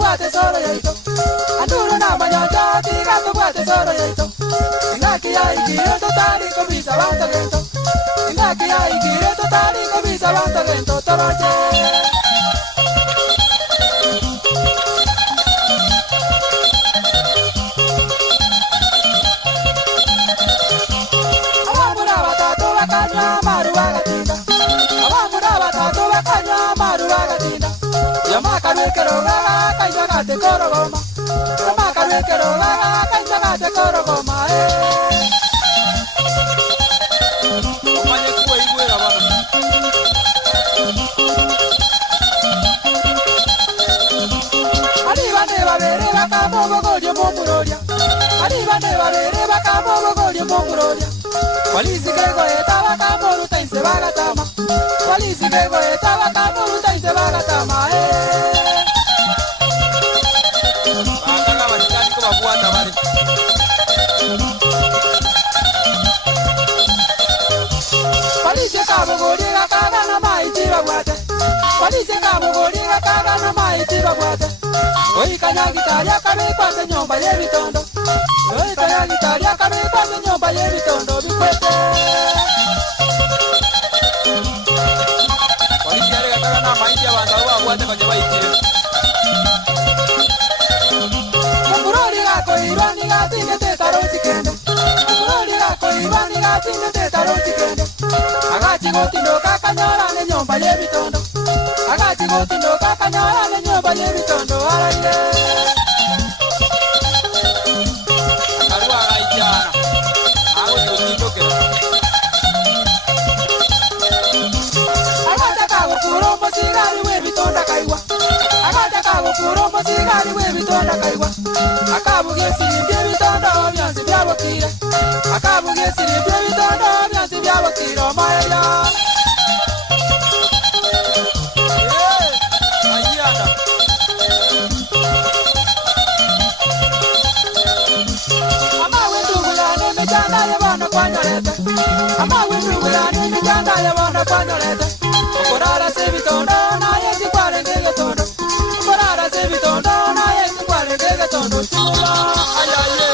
buate solo yaito. Anduro na manyanja tiga to buate solo yaito. Inaki ya ikire totali komisa banta gento. Inaki ya ikire totali komisa banta gento toroche. Yamakarukeroga kaisagate korogoma. Yamakarukeroga kaisagate korogoma. Omanye kuwe igwera bana. Aliba ne babere bakamogogoje momuroria. Aliba ne babere bakamogogoje momuroria. Walisi kego etaba kamolu taise bagatama. Walisi kego etaba kamolu taise bagatama. Akaka batani ko babuata bari. Walisi kabo goriga kaga na maiti bagwate. Walisi kabo goriga kaga na maiti bagwate. Oi kanya gitaria kabe kwase nyomba yebitondo. Oi kanya gitaria kabe kwase nyomba yebitondo bikwete. Walisi yale kaga na maiti abanda bagwate kwenye maiti. Murori gako irani gatine te taroti kende. Murori gako irani gatine te taroti kende. Agachi gotindo kakanyora ne nyomba yebitondo. Agachi gotindo kakanyora ne nyomba yebitondo araile. Akarua gaijana. Ago gotindo kera. Agata kago kuromo sigari webitonda kaiwa. Agata kago kuromo sigari webitonda kaiwa. Akabugesiri by'ebitondo byansi byabokire. Akabugesiri by'ebitondo byansi byabokire omayaya. Ayana. Amawe ndugulane mijanda y'abana kwanyorete. Amawe ndugulane mijanda y'abana kwanyorete. Okorara sebitondo naye sikware ngegetondo. Okorara sebitondo naye sikware ngegetondo. Ayaye.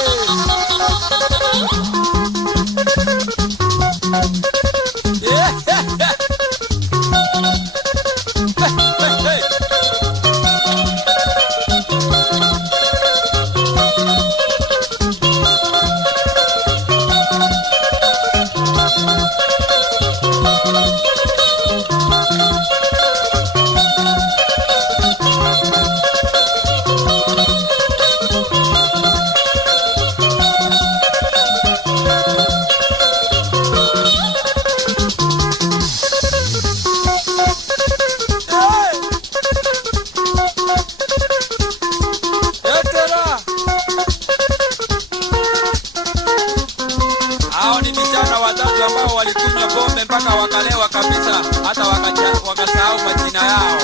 Ambao walikunywa pombe mpaka wakalewa kabisa hata wakasahau majina yao.